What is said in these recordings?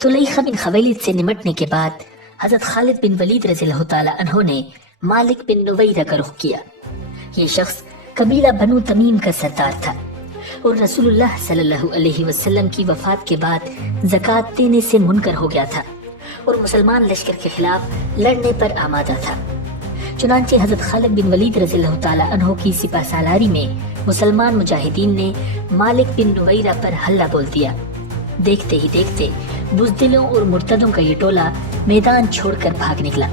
तुलैखा बिन खवैलिद से निमटने के बाद हजरत खालिद बिन वलीद रज़ियल्लाहु ताला अन्हो ने मालिक बिन नुवैरा का रुख किया। ये शख्स कबीला बनु तमीम का सरदार था और रसूलुल्लाह सल्लल्लाहु अलैहि वसल्लम की वफात के बाद ज़कात देने से मुनकर हो गया था और मुसलमान लश्कर के खिलाफ लड़ने पर आमादा था। चुनांचे हजरत खालिद बिन वलीद रज़ियल्लाहु ताला अन्हो की सिपह सालारी में मुसलमान मुजाहिदीन ने मालिक बिन नुवैरा पर हल्ला बोल दिया। देखते ही देखते बुज़दिलों और मुर्तदों का ये टोला मैदान छोड़कर भाग निकला।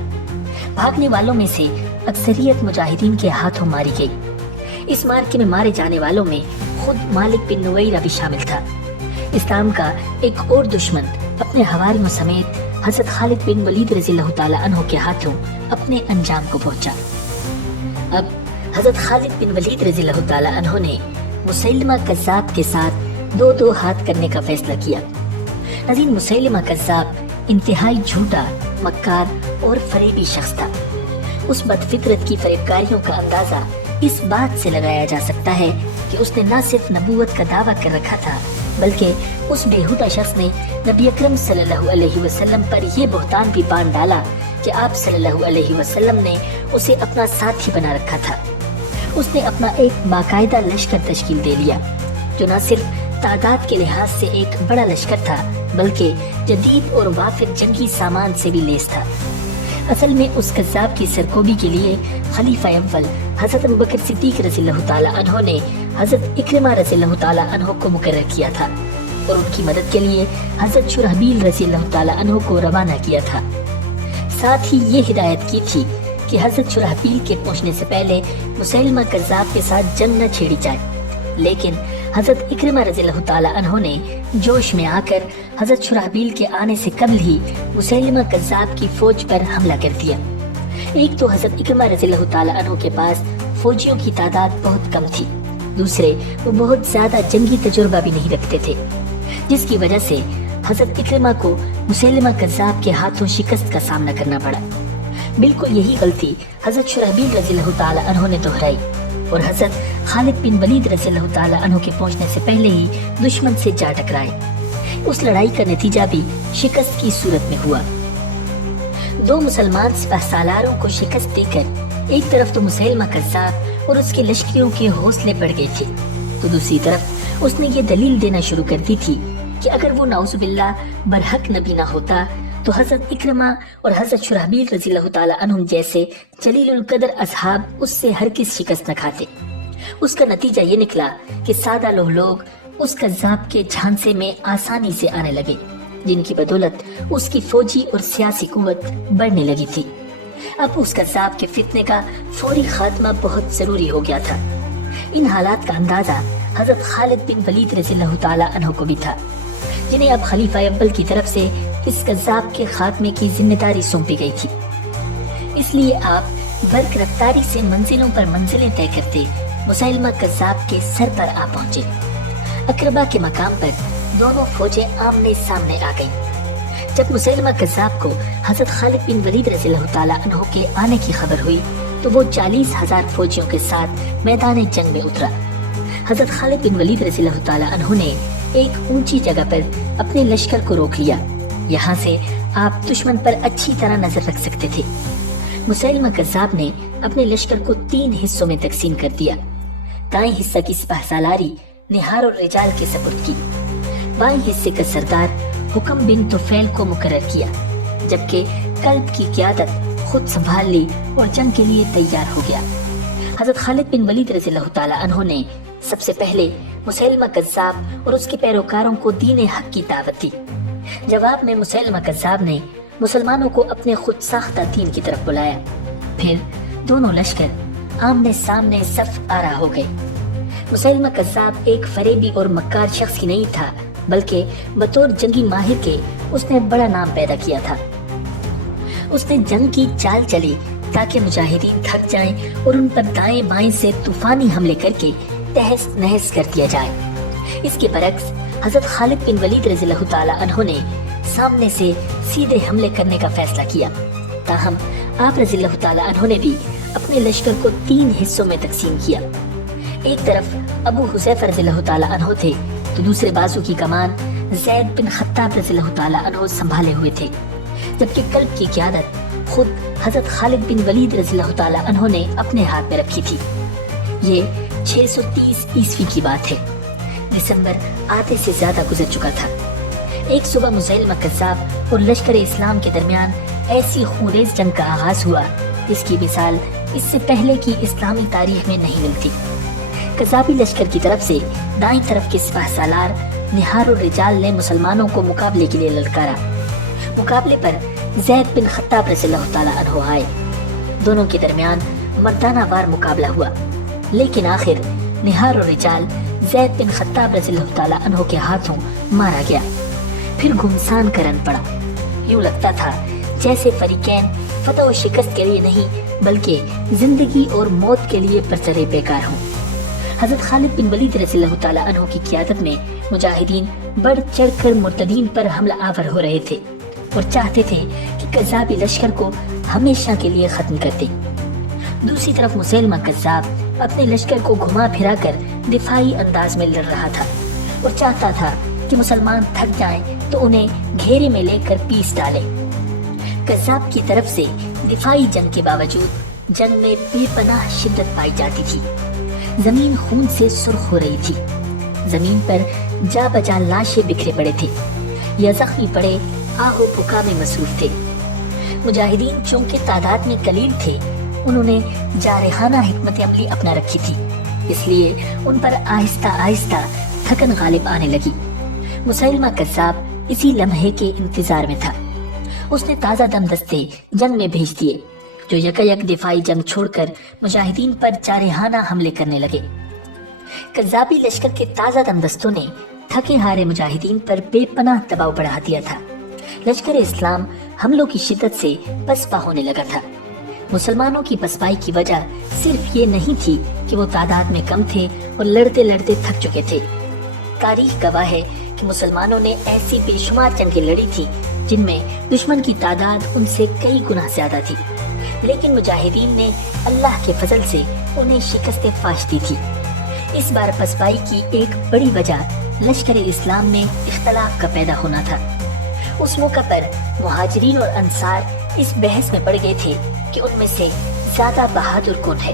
भागने वालों में से अक्सरियत मुजाहिदीन के हाथों मारी गई। इस मार्के में मारे जाने वालों में खुद मालिक बिन नुवैरा भी शामिल था। इस्लाम का एक और दुश्मन अपने हवारियों समेत हजरत खालिद बिन वलीद रज़ियल्लाहु ताला अन्हो के हाथों अपने अंजाम को पहुंचा। अब हजरत खालिद बिन वलीद रज़ियल्लाहु ताला अन्हो ने मुसैलिमा कज़्ज़ाब के साथ दो दो हाथ करने का फैसला किया। नज़ीर मुसैलिमा कज़्ज़ाब इंतहाई झूठा, मक्कार और फरेबी शख्स था। उस बदफितरत की फरेबकारियों का अंदाजा इस बात से लगाया जा सकता है कि उसने न सिर्फ नबूवत का दावा कर रखा था, बल्कि उस बेहुदा शख्स ने नबी अकरम सल्लल्लाहु अलैहि वसल्लम पर यह बहतान भी बांध डाला कि आप सल्लल्लाहु अलैहि वसल्लम ने उसे अपना साथी बना रखा था। उसने अपना एक बाकायदा लश्कर तश्कील दे लिया जो न सिर्फ तादाद के लिहाज से एक बड़ा लश्कर था, बल्कि जदीद और वाफिर जंगी सामान से भी लेस था। असल में उस कज़्ज़ाब की सरकोबी के लिए खलीफा अव्वल हज़रत अबू बकर सिद्दीक रज़ियल्लाहु ताला अन्हो ने हज़रत इक्रिमा रज़ियल्लाहु ताला अन्हो को मुकर्रर किया था और उनकी मदद के लिए हज़रत शुरहबील रज़ियल्लाहु ताला अन्हो को रवाना किया था। साथ ही ये हिदायत की थी कि हज़रत शुरहबील के पहुंचने से पहले मुसैलिमा कज़्ज़ाब के साथ जंग न छेड़ी जाए। लेकिन हज़रत इक्रिमा रज़ियल्लाहु ताला अन्हो ने जोश में आकर हज़रत शुरहबील के आने से कबल ही मुसैलिमा कज़्ज़ाब की फौज पर हमला कर दिया। एक तो हज़रत इक्रिमा रज़ियल्लाहु ताला अन्हो के पास फौजियों की तादाद बहुत कम थी, दूसरे वो बहुत ज्यादा जंगी तजुर्बा भी नहीं रखते थे, जिसकी वजह से हज़रत इक्रिमा को मुसैलिमा कज़्ज़ाब के हाथों शिकस्त का सामना करना पड़ा। बिल्कुल यही गलती हज़रत शुरहबील रज़ियल्लाहु ताला अन्हो ने दोहराई और हज़रत खालिद बिन वलीद रज़ियल्लाहु ताला अन्हो के पहुंचने से पहले ही दुश्मन से जा टकराए। उस लड़ाई का नतीजा भी शिकस्त की सूरत में हुआ। दो मुसलमान सिपह सालारों को शिकस्त देकर एक तरफ तो मुसैलिमा कज़्ज़ाब और उसके लश्करियों के हौसले बढ़ गए थे, तो दूसरी तरफ उसने ये दलील देना शुरू कर दी थी कि अगर वो नाउज़ुबिल्लाह बरहक नबी ना होता तो हज़रत इक्रिमा और हज़रत शुरहबील रज़ियल्लाहु ताला अन्हुम जैसे जलीलुल कदर असहाब उससे हरगिज़ शिकस्त न खाते। उसका नतीजा ये निकला कि सादा लोग उस कज़्ज़ाब के झांसे में आसानी से आने लगे, जिनकी बदौलत उसकी फौजी और सियासी कुव्वत बढ़ने लगी थी। अब उस कज़्ज़ाब के फितने का फौरी खात्मा बहुत जरूरी हो गया था। इन हालात का अंदाजा हज़रत खालिद बिन वलीद रज़ियल्लाहु ताला अन्हु को भी था, जिन्हें अब खलीफा अव्वल की तरफ से इस कज़्ज़ाब के खात्मे की जिम्मेदारी सौंपी गई थी। इसलिए आप बर्क रफ्तारी से मंजिलों पर मंजिलें तय करते मुसैलिमा कज़्ज़ाब के सर पर आ पहुंचे। अकरबा के मकाम पर दोनों फौजें आमने सामने आ गईं। जब मुसैलिमा कज़्ज़ाब को हज़रत खालिद बिन वलीद रज़ियल्लाहु ताला अन्हु के आने की खबर हुई तो वो 40,000 फौजियों के साथ मैदान जंग में उतरा। हज़रत खालिद बिन वलीद रज़ियल्लाहु ताला अन्हु ने एक ऊंची जगह पर अपने लश्कर को रोक लिया। यहाँ से आप दुश्मन पर अच्छी तरह नजर रख सकते थे। मुसैलिमा कज़्ज़ाब ने अपने लश्कर को 3 हिस्सों में तकसीम कर दिया। दाएं हिस्सा की सिपह सालारी निहार और रिजाल के सपुर्द की, बाएं हिस्से का सरदार हुक्म बिन तुफैल को मुकर्रर किया, जबकि कल्ब की क़यादत खुद संभाल ली और जंग के लिए तैयार हो गया। हज़रत खालिद बिन वलीद रज़ियल्लाहु ताला अन्हु ने सबसे पहले मुसैलिमा कज़्ज़ाब और उसके पैरोकारों को दीन हक की दावत दी। जवाब में मुसैलिमा कज़्ज़ाब ने मुसलमानों को अपने खुद साख्ता दीन की तरफ बुलाया। फिर दोनों लश्कर आमने सामने सफ आरा हो गए। मुसैलिमा कज़्ज़ाब एक फरेबी और मक्कार शख्स ही नहीं था, बल्कि बतौर जंगी माहिर के उसने बड़ा नाम पैदा किया था। उसने जंग की चाल चली ताकि मुजाहिदीन थक जाएं और उन पर दाएं बाएं से तूफानी हमले करके तहस नहस कर दिया जाए। इसके बरक्स हज़रत खालिद बिन वलीद रज़ियल्लाहु ताला अन्हु ने सामने से सीधे हमले करने का फैसला किया। ताहम आप रज़ियल्लाहु ताला अन्हु ने भी अपने लश्कर को 3 हिस्सों में तकसीम किया। एक तरफ अबू हुज़ैफा रज़ियल्लाहु ताला अन्हु थे तो दूसरे बाजू की कमान زید بن خطاب رضی اللہ تعالیٰ عنہ سنبھالے ہوئے تھے، جبکہ قلب کی قیادت خود حضرت خالد بن ولید رضی اللہ تعالیٰ عنہ نے اپنے ہاتھ میں رکھی تھی۔ یہ 630 عیسوی کی بات ہے۔ دسمبر آدھے سے زیادہ گزر چکا تھا۔ ایک صبح مسیلمہ کذاب اور لشکر اسلام کے درمیان ایسی خونریز جنگ کا آغاز ہوا جس کی مثال اس سے پہلے کی اسلامی تاریخ میں نہیں ملتی۔ کذابی لشکر کی طرف سے دائیں طرف کے سپہ سالار نہار الرجال نے مسلمانوں کو مقابلے کے لیے للکارا۔ مقابلے پر زید بن خطاب رضی اللہ تعالیٰ عنہ آئے۔ دونوں کے درمیان مردانہ وار مقابلہ ہوا، لیکن آخر نہار الرجال زید بن خطاب رضی اللہ تعالیٰ عنہ کے ہاتھوں مارا گیا۔ پھر گھمسان کرن پڑا۔ یوں لگتا تھا جیسے فریقین فتح و شکست کے لیے نہیں بلکہ زندگی اور موت کے لیے پرسرے بیکار ہوں۔ حضرت خالد بن ولید رضی اللہ تعالیٰ عنہ کی قیادت میں مجاہدین بڑھ چڑھ کر مرتدین پر حملہ آور ہو رہے تھے اور چاہتے تھے کہ کذابی لشکر کو ہمیشہ کے لیے ختم کر دیں۔ دوسری طرف مسیلمہ کذاب اپنے لشکر کو گھما پھرا کر دفاعی انداز میں لڑ رہا تھا اور چاہتا تھا کہ مسلمان تھک جائیں تو انہیں گھیرے میں لے کر پیس ڈالے۔ کذاب کی طرف سے دفاعی جنگ کے باوجود جنگ میں بے پناہ شدت پائی جاتی تھی۔ زمین خون سے سرخ ہو رہی تھی۔ زمین پر جا بجا لاشیں بکھرے پڑے تھے یا زخمی پڑے آہ و بکا میں مصروف تھے۔ مجاہدین چونکہ تعداد میں قلیل تھے، انہوں نے جارحانہ حکمت عملی اپنا رکھی تھی، اس لیے ان پر آہستہ آہستہ تھکن غالب آنے لگی۔ مسیلمہ کذاب اسی لمحے کے انتظار میں تھا۔ اس نے تازہ دم دستے جنگ میں بھیج دیے جو یک دفاعی جنگ چھوڑ کر مجاہدین پر جارحانہ حملے کرنے لگے۔ کذابی لشکر کے تازہ دم دستوں نے تھکے ہارے مجاہدین پر بے پناہ دباؤ بڑھا دیا تھا۔ لشکر اسلام حملوں کی شدت سے پسپا ہونے لگا تھا۔ مسلمانوں کی پسپائی کی وجہ صرف یہ نہیں تھی کہ وہ تعداد میں کم تھے اور لڑتے لڑتے تھک چکے تھے۔ تاریخ گواہ ہے کہ مسلمانوں نے ایسی بے شمار جنگیں لڑی تھی جن میں دشمن کی تعداد ان سے کئی گنا زیادہ تھی، لیکن مجاہدین نے اللہ کے فضل سے انہیں شکست فاش دی تھی۔ اس بار پسپائی کی ایک بڑی وجہ لشکر اسلام میں اختلاف کا پیدا ہونا تھا۔ اس موقع پر مہاجرین اور انصار اس بحث میں پڑ گئے تھے کہ ان میں سے زیادہ بہادر کون ہے۔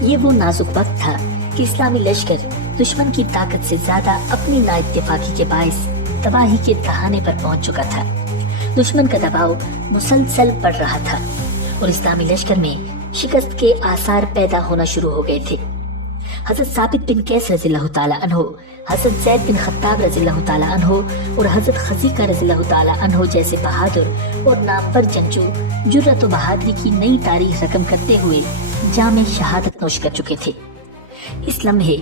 یہ وہ نازک وقت تھا کہ اسلامی لشکر دشمن کی طاقت سے زیادہ اپنی نااتفاقی کے باعث تباہی کے تہانے پر پہنچ چکا تھا۔ دشمن کا دباؤ مسلسل بڑھ رہا تھا اور اسلامی لشکر میں شکست کے آثار پیدا ہونا شروع ہو گئے تھے۔ حضرت ثابت بن قیس رضی اللہ تعالیٰ عنہ، حضرت زید بن خطاب رضی اللہ تعالیٰ عنہ اور حضرت خزیقہ رضی اللہ تعالیٰ عنہ جیسے بہادر اور نامور جنگجو جرأت و بہادری کی نئی تاریخ رقم کرتے ہوئے جام شہادت نوش کر چکے تھے۔ اس لمحے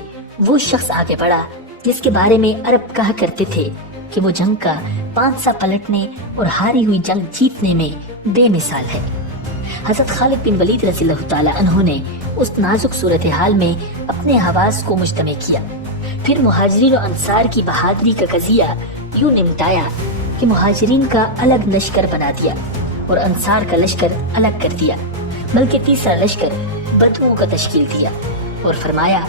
وہ شخص آگے بڑھا جس کے بارے میں عرب کہا کرتے تھے کہ وہ جنگ کا پانسا پلٹنے اور ہاری ہوئی جنگ جیتنے میں بے مثال ہے۔ حضرت خالد بن ولید رضی اللہ تعالیٰ عنہ نے اس نازک صورتحال میں اپنے حواس کو مجتمع کیا۔ پھر مہاجرین و انصار کی بہادری کا قضیہ یوں نمٹایا کہ مہاجرین کا الگ لشکر بنا دیا اور انصار کا لشکر الگ کر دیا، بلکہ تیسرا لشکر بدوؤں کا تشکیل دیا اور فرمایا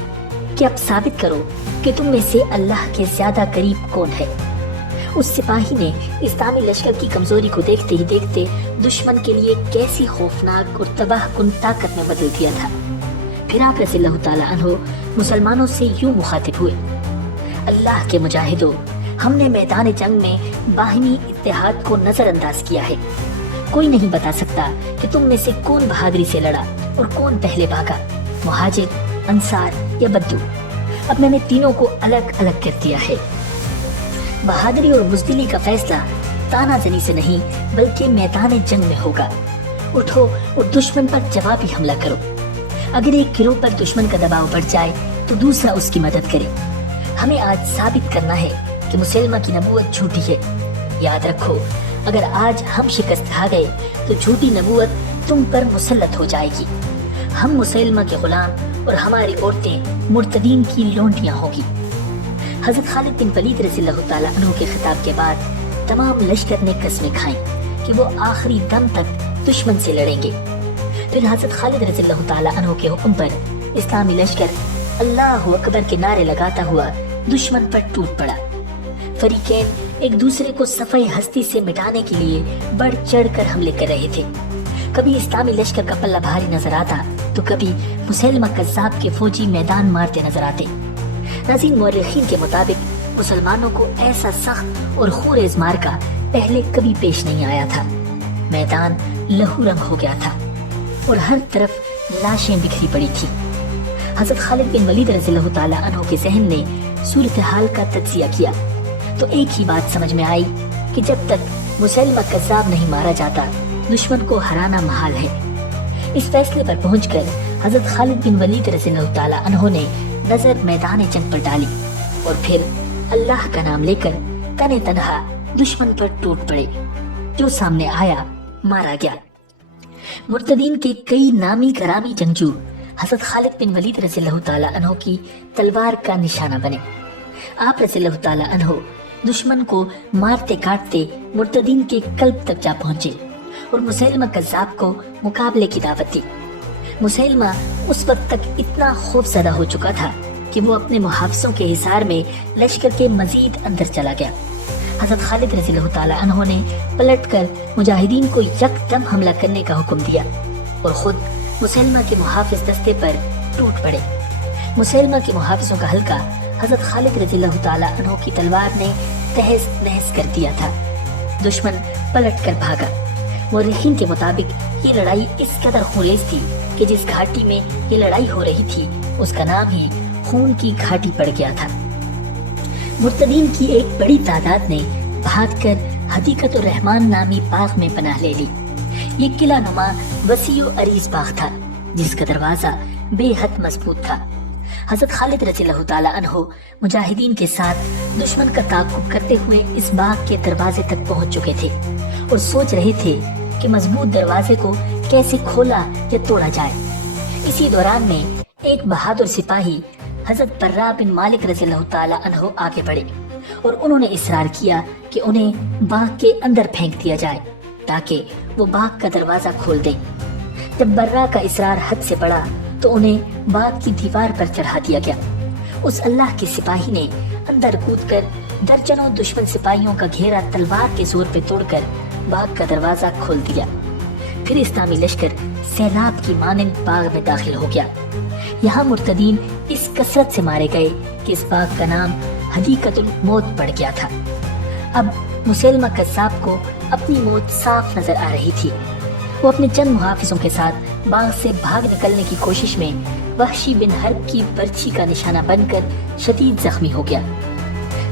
کہ اب ثابت کرو کہ تم میں سے اللہ کے زیادہ قریب کون ہے۔ اس سپاہی نے اسلامی لشکر کی کمزوری کو دیکھتے ہی دیکھتے دشمن کے لیے کیسی خوفناک اور تباہ کن طاقت میں بدل دیا تھا۔ پھر آپ رضی اللہ تعالیٰ عنہ مسلمانوں سے یوں مخاطب ہوئے: اللہ کے مجاہدوں، ہم نے میدان جنگ میں باہمی اتحاد کو نظر انداز کیا ہے۔ کوئی نہیں بتا سکتا کہ تم میں سے کون بہادری سے لڑا اور کون پہلے بھاگا، مہاجر، انصار یا بدو۔ اب میں نے تینوں کو الگ الگ کر دیا ہے۔ بہادری اور بزدلی کا فیصلہ تانا زنی سے نہیں بلکہ میدان جنگ میں ہوگا۔ اٹھو اور دشمن پر جوابی حملہ کرو۔ اگر ایک گروہ پر دشمن کا دباؤ بڑھ جائے تو دوسرا اس کی مدد کرے۔ ہمیں آج ثابت کرنا ہے کہ مسیلمہ کی نبوت جھوٹی ہے۔ یاد رکھو، اگر آج ہم شکست کھا گئے تو جھوٹی نبوت تم پر مسلط ہو جائے گی۔ ہم مسیلمہ کے غلام اور ہماری عورتیں مرتدین کی لونڈیاں ہوں گی۔ حضرت خالد بن ولید رضی اللہ تعالیٰ عنہ کے خطاب کے بعد تمام لشکر نے قسمیں کھائیں کہ وہ آخری دم تک دشمن سے لڑیں گے۔ پھر حضرت خالد رضی اللہ تعالیٰ عنہ کے حکم پر اسلامی لشکر اللہ اکبر کے نعرے لگاتا ہوا دشمن پر ٹوٹ پڑا۔ फरीकैन एक दूसरे को सफ़े हस्ती से मिटाने के लिए बढ़ चढ़ कर हमले कर रहे थे। कभी इस्लामी लश्कर का पल्ला भारी नजर आता तो कभी मुसैलमा कज़्ज़ाब के फौजी मैदान मारते नजर आते। नाज़रीन, मुअर्रिखीन के मुताबिक मुसलमानों को ऐसा सख्त और खूरेज़ मार्का पहले कभी पेश नहीं आया था। मैदान लहू रंग हो गया था और हर तरफ लाशें बिखरी पड़ी थी। हज़रत खालिद बिन वलीद रज़ियल्लाहु ताला अन्हु के ज़हन ने सूरत हाल का तज्ज़िया किया तो एक ही बात समझ में आई कि जब तक मुसैलमा कज़्ज़ाब नहीं मारा जाता दुश्मन को हराना महाल है। इस फैसले पर पहुंचकर हज़रत खालिद बिन वलीद रज़ियल्लाहु ताला अन्हु ने नजर मैदान जंग पर डाली और फिर अल्लाह का नाम लेकर तने तनहा दुश्मन पर टूट पड़े। जो सामने आया मारा गया। मुर्तदीन के कई नामी करामी जंगजू हज़रत खालिद बिन वलीद रज़ियल्लाहु ताला अन्हु की तलवार का निशाना बने। आप रज़ियल्लाहु ताला अन्हु दुश्मन को मारते काटते मुर्तदीन के कल्ब तक जा पहुंचे और मुसैलमा कज़्ज़ाब को मुकाबले की दावत दी। मुसैलमा उस वक्त तक इतना खौफज़दा हो चुका था कि वो अपने मुहाफ़िज़ों के हिसार में लश्कर के मजीद अंदर चला गया। हज़रत खालिद रज़ियल्लाहु ताला अन्हु ने पलटकर मुजाहिदीन को यकदम हमला करने का हुक्म दिया और खुद मुसैलमा के मुहाफ़िज़ दस्ते पर टूट पड़े। मुसैलमा के मुहाफ़िज़ों का हल्का हज़रत खालिद रज़ियल्लाहु ताला अन्हु की तलवार ने तहस नहस कर दिया था। दुश्मन पलट कर भागा। मुअर्रिखीन के मुताबिक ये लड़ाई इस कदर खूरेज़ थी कि जिस घाटी में ये लड़ाई हो रही थी उसका नाम ही खून की घाटी पड़ गया था। मुर्तदीन की एक बड़ी तादाद ने भागकर हदीक़तुर रहमान नामी बाग में पनाह ले ली। ये किला नुमा वसीओ अरीज़ बाग था जिसका दरवाजा बेहद मजबूत था। हज़रत खालिद रज़ियल्लाहु ताला अन्हु मुजाहिदीन के साथ दुश्मन का ताक़ुब करते हुए इस बाग के दरवाजे तक पहुंच चुके थे और सोच रहे थे कि मजबूत दरवाजे को कैसे खोला या तोड़ा जाए। इसी दौरान में एक बहादुर सिपाही हज़रत बर्रा बिन मालिक रज़ियल्लाहु ताला अन्हु आगे बढ़े और उन्होंने इसरार किया कि उन्हें बाग के अंदर फेंक दिया जाए ताकि वो बाग का दरवाजा खोल दें। जब बर्रा का इसरार हद से बढ़ा तो उन्हें बाग की दीवार पर चढ़ा दिया गया। उस अल्लाह के सिपाही ने अंदर कूदकर दर्जनों दुश्मन सिपाहियों का घेरा तलवार के जोर पे तोड़कर बाग का दरवाजा खोल दिया। फिर इस्लामी लश्कर सैलाब की मानिंद बाग में दाखिल हो गया। यहाँ मुर्तदीन इस कसरत से मारे गए कि इस बाग का नाम हदीक़तुल मौत पड़ गया था। अब मुसैलमा कज़्ज़ाब को अपनी मौत साफ नजर आ रही थी। वो अपने चंद मुहाफ़िज़ों के साथ बाग से भाग निकलने की कोशिश में वहशी बिन हर्ब की बर्छी का निशाना बनकर शदीद जख्मी हो गया।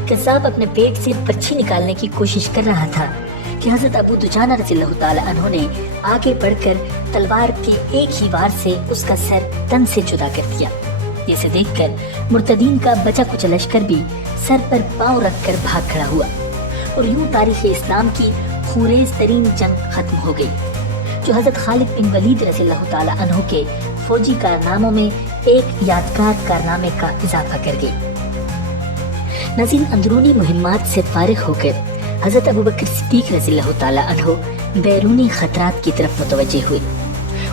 कज़्ज़ाब अपने पेट से बर्छी निकालने की कोशिश कर रहा था कि हज़रत अबू दुजाना रज़ियल्लाहु ताला अन्हु ने आगे बढ़कर तलवार के एक ही वार से उसका सर तन से जुदा कर दिया। जिसे देखकर मुर्तदीन का बचा कुचा लश्कर भी सर पर पांव रखकर भाग खड़ा हुआ और यूं तारीख़ इस्लाम की खूरेज़ तरीन जंग खत्म हो गई जो हज़रत खालिद बिन वलीद रज़ियल्लाहु ताला अन्हु के फौजी कारनामों में एक यादगार कारनामे का इजाफा कर गई। नाज़रीन, अंदरूनी मुहिम्मात से फारिग होकर हज़रत अबू बकर सिद्दीक़ रज़ियल्लाहु ताला अन्हु बैरूनी खतरात की तरफ मुतवज्जे हुए।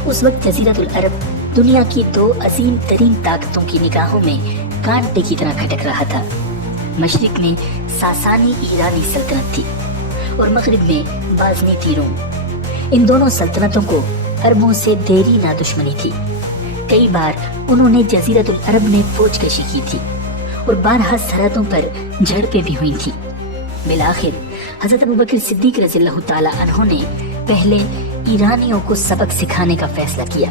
उस वक्त जज़ीरतुल अरब दुनिया की दो अजीम तरीन ताकतों की निगाहों में कांटे की तरह खटक रहा था। मशरिक में सासानी ईरानी सल्तनत थी और मगरिब में बाज़नीती रोम। इन दोनों सल्तनतों को अरबों से देरी ना दुश्मनी थी। कई बार उन्होंने जज़ीरतुल अरब में फौजकशी की थी और 12 सरहदों पर झड़पें भी हुई थी। बिलाखिर हज़रत अबू बकर सिद्दीक़ रज़ियल्लाहु ताला अन्हु ने पहले ईरानियों को सबक सिखाने का फैसला किया।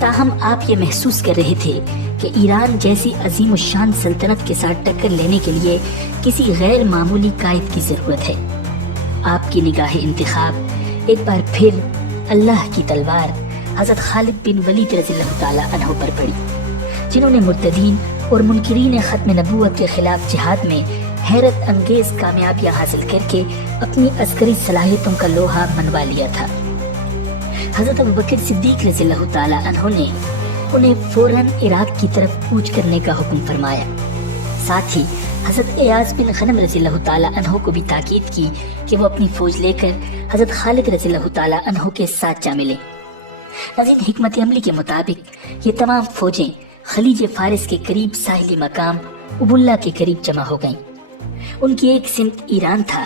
ताहम आप ये महसूस कर रहे थे कि ईरान जैसी अजीम शान सल्तनत के साथ टक्कर लेने के लिए किसी गैर मामूली कायद की ज़रूरत है। आपकी निगाह इंतखाब एक बार फिर अल्लाह की तलवार हज़रत खालिद बिन वलीद रज़ियल्लाहु ताला अन्हु पर पड़ी, जिन्होंने मुर्तदीन और मुनकिरीन ख़त्म नबूवत के खिलाफ जिहाद में हैरत अंगेज कामयाबियां हासिल करके अपनी अस्करी सलाहियतों का लोहा मनवा लिया था। हज़रत अबू बकर सिद्दीक़ रज़ियल्लाहु ताला अन्हु ने उन्हें फौरन इराक की तरफ कूच करने का हुक्म फरमाया। साथ ही हज़रत एयाज़ बिन गनम रज़ियल्लाहु ताला अन्हु को भी ताकीद की कि वो अपनी फौज लेकर हज़रत खालिद रज़ियल्लाहु ताला अन्हु के साथ जा मिले। नाज़रीन, हिकमत अमली के मुताबिक ये तमाम फौजें खलीज फारिस के करीब साहिली मकाम उबुल्ला के करीब जमा हो गईं। ان کی ایک سمت ایران تھا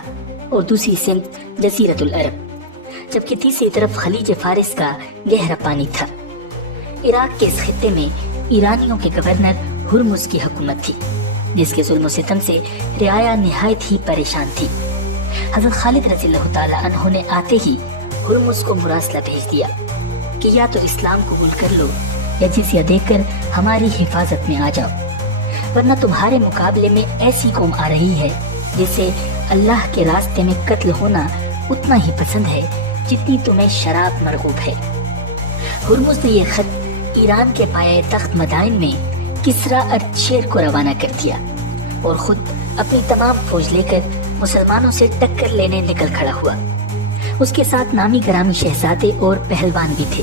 اور دوسری سمت جزیرت العرب، جبکہ تیسری طرف خلیج فارس کا گہرا پانی تھا۔ عراق کے اس خطے میں ایرانیوں کے گورنر ہرمز کی حکومت تھی، جس کے ظلم و ستم سے رعایا نہایت ہی پریشان تھی۔ حضرت خالد رضی اللہ تعالی عنہ نے آتے ہی ہرمز کو مراسلہ بھیج دیا کہ یا تو اسلام قبول کر لو یا جزیہ دے کر ہماری حفاظت میں آ جاؤ، ورنہ تمہارے مقابلے میں ایسی قوم آ رہی ہے جسے اللہ کے راستے میں قتل ہونا اتنا ہی پسند ہے جتنی تمہیں شراب مرغوب ہے۔ ہرمز نے یہ خط ایران کے پایہ تخت مدائن میں کسرا ارتشیر کو روانہ کر دیا اور خود اپنی تمام فوج لے کر مسلمانوں سے ٹکر لینے نکل کھڑا ہوا۔ اس کے ساتھ نامی گرامی شہزادے اور پہلوان بھی تھے۔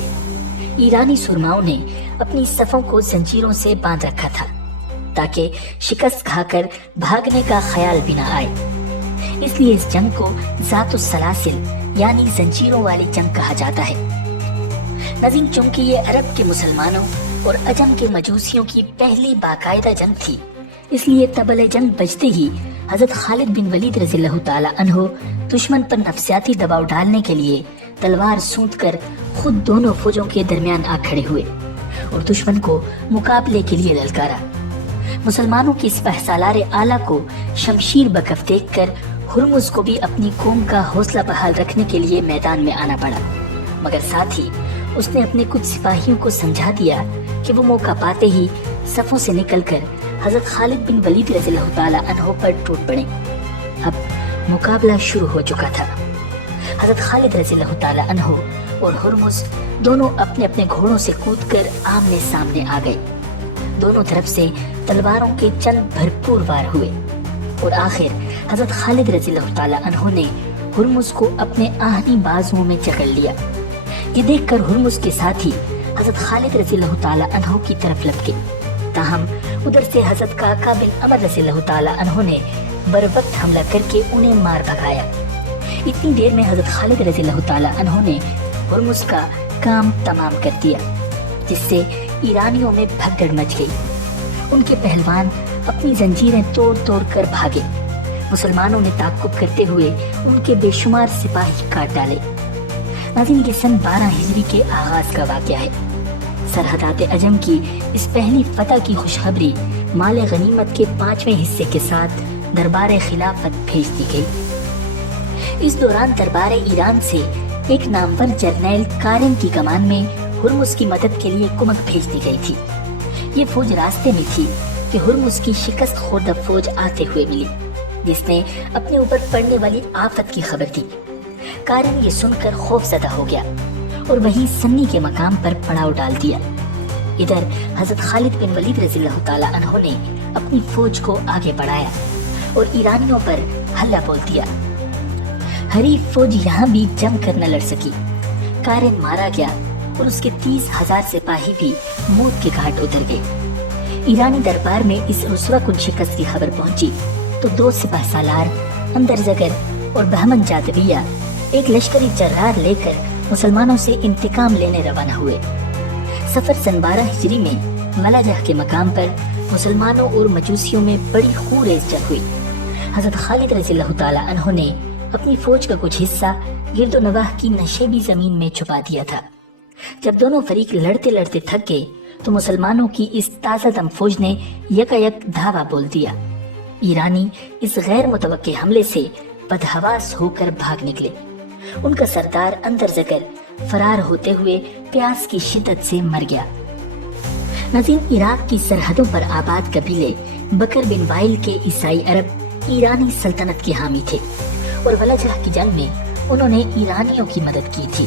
ایرانی سرماؤں نے اپنی صفوں کو زنجیروں سے باندھ رکھا تھا تاکہ شکست کھا کر بھاگنے کا خیال بھی نہ آئے، اس لیے اس جنگ کو ذات السلاسل یعنی زنجیروں والی جنگ کہا جاتا ہے۔ ناظرین، چونکہ یہ عرب کے مسلمانوں اور عجم کے مجوسیوں کی پہلی باقاعدہ جنگ تھی، اس لیے طبل جنگ بجتے ہی حضرت خالد بن ولید رضی اللہ تعالی عنہ دشمن پر نفسیاتی دباؤ ڈالنے کے لیے تلوار سونت کر خود دونوں فوجوں کے درمیان آ کھڑے ہوئے اور دشمن کو مقابلے کے لیے للکارا۔ مسلمانوں کی سپہ سالار اعلیٰ کو شمشیر بکف دیکھ کر ہرمز کو بھی اپنی قوم کا حوصلہ بحال رکھنے کے لیے میدان میں آنا پڑا، مگر ساتھ ہی اس نے اپنے کچھ سپاہیوں کو سمجھا دیا کہ وہ موقع پاتے ہی صفوں سے نکل کر حضرت خالد بن ولید رضی اللہ تعالی عنہ پر ٹوٹ پڑے۔ اب مقابلہ شروع ہو چکا تھا۔ حضرت خالد رضی اللہ تعالی عنہ اور ہرمز دونوں اپنے اپنے گھوڑوں سے کود کر آمنے سامنے آ گئے۔ دونوں طرف سے تلواروں کے چند بھرپور وار ہوئے اور آخر حضرت خالد رضی اللہ تعالی عنہ نے ہرمز کو اپنے آہنی بازوؤں میں جکڑ لیا۔ یہ دیکھ کر ہرمز کے ساتھی حضرت خالد رضی اللہ تعالی عنہ کی طرف لپکے، تاہم ادھر سے حضرت کاکا بن عمر رضی اللہ تعالی عنہ نے بروقت حملہ کر کے انہیں مار بھگایا۔ اتنی دیر میں حضرت خالد رضی اللہ تعالی عنہ نے ہرمز کا کام تمام کر دیا، جس سے ایرانیوں میں بھگدڑ مچ گئی۔ ان کے پہلوان اپنی زنجیریں توڑ توڑ کر بھاگے۔ مسلمانوں نے تعاقب کرتے ہوئے ان کے بے شمار سپاہی کاٹ ڈالے۔ ناظرین، یہ سن 12 ہجری کے آغاز کا واقعہ ہے۔ سرحدات عجم کی اس پہلی فتح کی خوشخبری مال غنیمت کے 5ویں حصے کے ساتھ دربار خلافت بھیج دی گئی۔ اس دوران دربار ایران سے ایک نامور جرنیل کارن کی کمان میں ہرمز کی مدد کے لیے کمک بھیج دی گئی تھی۔ یہ فوج راستے میں تھی کہ ہرمز کی شکست خوردہ فوج آتے ہوئے ملی، جس نے اپنے اوپر پڑنے والی آفت کی خبر دی۔ کارن یہ سن کر خوف زدہ ہو گیا اور وہیں سنی کے مقام پر پڑاؤ ڈال دیا۔ ادھر حضرت خالد بن ولید رضی اللہ تعالی عنہ نے اپنی فوج کو آگے بڑھایا اور ایرانیوں پر حملہ بول دیا۔ حریف فوج یہاں بھی جم کر نہ لڑ سکی۔ کارن مارا گیا اور اس کے 30,000 سپاہی بھی موت کے گھاٹ اتر گئے۔ ایرانی دربار میں اس رسوا کن شکست کی خبر پہنچی تو 2 سپہ سالار اندر زگر اور بہمن جادویہ ایک لشکری جرار لے کر مسلمانوں سے انتقام لینے روانہ ہوئے۔ سفر سن 12 ہجری میں ملاجہ کے مقام پر مسلمانوں اور مجوسیوں میں بڑی خونریز جنگ ہوئی۔ حضرت خالد رضی اللہ تعالی عنہ نے اپنی فوج کا کچھ حصہ گرد و نواح کی نشیبی زمین میں چھپا دیا تھا۔ جب دونوں فریق لڑتے لڑتے تھک گئے تو مسلمانوں کی اس تازہ دم فوج نے یکایک دھاوا بول دیا۔ ایرانی اس غیر متوقع حملے سے بدحواس ہو کر بھاگ نکلے۔ ان کا سردار اندر زگر فرار ہوتے ہوئے پیاس کی شدت سے مر گیا۔ ناظرین، عراق کی سرحدوں پر آباد قبیلے بکر بن وائل کے عیسائی عرب ایرانی سلطنت کے حامی تھے اور ولجہ کی جنگ میں انہوں نے ایرانیوں کی مدد کی تھی۔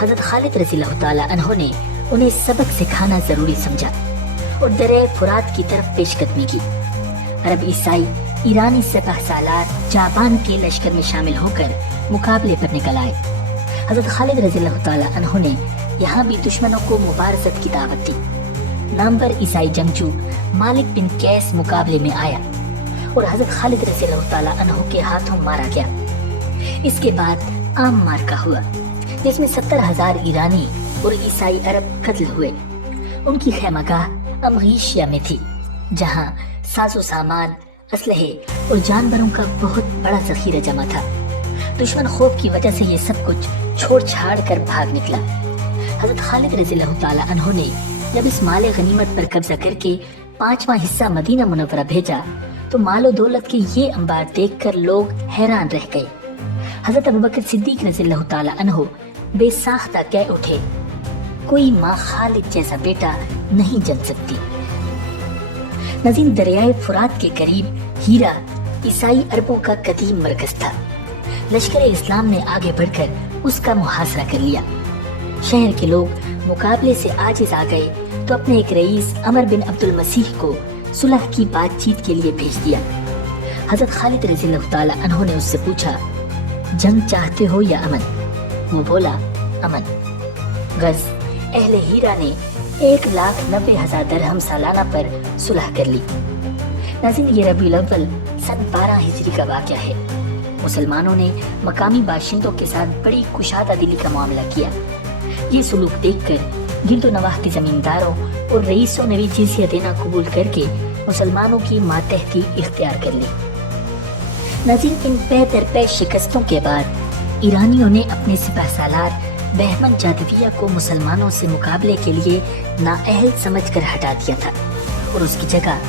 حضرت خالد رضی اللہ تعالی عنہ نے انہیں سبق سکھانا ضروری سمجھا اور درے فرات کی طرف پیش قدمی کی۔ عرب عیسائی ایرانی سپہ سالار جابان کے لشکر میں شامل ہو کر مقابلے پر نکل آئے۔ حضرت خالد رضی اللہ تعالی عنہ نے یہاں بھی دشمنوں کو مبارزت کی دعوت دی۔ نامور عیسائی جنگجو مالک بن قیس مقابلے میں آیا اور حضرت خالد رضی اللہ تعالی عنہ کے ہاتھوں مارا گیا۔ اس کے بعد عام مارکا ہوا جس میں 70,000 ایرانی اور عیسائی عرب قتل ہوئے۔ ان کی خیمہ گاہ امغیشیا میں تھی، جہاں ساز و سامان، اسلحے और जानवरों का बहुत बड़ा जखीरा जमा था। दुश्मन खौफ की वजह से ये सब कुछ छोड़ छाड़ कर भाग निकला। हजरत खालिद रज़ियल्लाहु ताला अन्हु ने जब इस माल गनीमत पर कब्जा करके 5वां हिस्सा मदीना मुनव्वरा भेजा तो मालो दौलत के ये अंबार देखकर लोग हैरान रह गए। हजरत अबू बकर सिद्दीक रज़ियल्लाहु ताला अन्हु बेसाख्ता कह उठे, कोई माँ खालिद जैसा बेटा नहीं जन सकती। नज़ीर दरियाए फुरात के करीब हीरा ईसाई अरबों का कदीम मरकज था। लश्कर इस्लाम ने आगे बढ़कर उसका मुहासरा कर लिया। शहर के लोग मुकाबले से आजिज आ गए तो अपने एक रईस अमर बिन अब्दुल मसीह को सुलह की बातचीत के लिए भेज दिया। हजरत खालिद रज़ियल्लाहु ताला अन्हु ने उससे पूछा, जंग चाहते हो या अमन? वो बोला, अमन। गज अहले हीरा ने 1,90,000 दरहम सालाना पर सुलह कर ली। नाज़रीन, ये रबीउल अव्वल सन 12 हिजरी का वाक़या है। मुसलमानों ने मकामी बाशिंदों के साथ बड़ी कुशादा दिली का मामला किया। ये सुलूक देखकर गिरदो नवाह के जमींदारों और रईसों ने भी जिज़िया देना कबूल करके मुसलमानों की मातहती इख्तियार कर ली। नाज़रीन, इन पै दर पै शिकस्तों के बाद ईरानियों ने अपने सिपह सालार बहमन जादविया को मुसलमानों से मुकाबले के लिए नाअहल समझकर हटा दिया था और उसकी जगह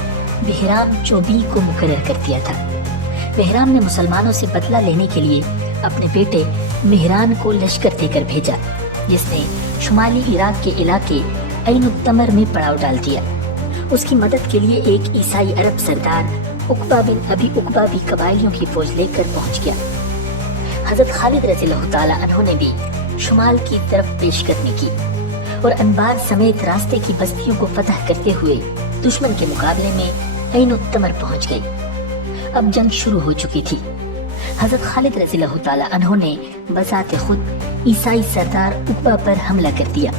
बहराम चौबी को मुकर्रर कर दिया था। बहराम ने मुसलमानों से बदला लेने के लिए अपने बेटे मेहरान को लश्कर देकर भेजा, जिसने शुमाली इराक के इलाके ऐन-उत-तमर में पड़ाव डाल दिया। उसकी मदद के लिए एक ईसाई अरब सरदार उकबा बिन अबी उकबा भी कबाइलियों की फौज लेकर पहुंच गया। हजरत खालिद रज़ियल्लाहु ताला अन्हु ने भी शुमाल की तरफ पेशकदमी की और अनबार समेत रास्ते की बस्तियों को फतह करते हुए दुश्मन के मुकाबले में ऐन-उत-तमर पहुंच गए। अब जंग शुरू हो चुकी थी। हजरत खालिद रज़ियल्लाहु ताला अन्हु ने बज़ाते खुद ईसाई सरदार उकबा पर हमला कर दिया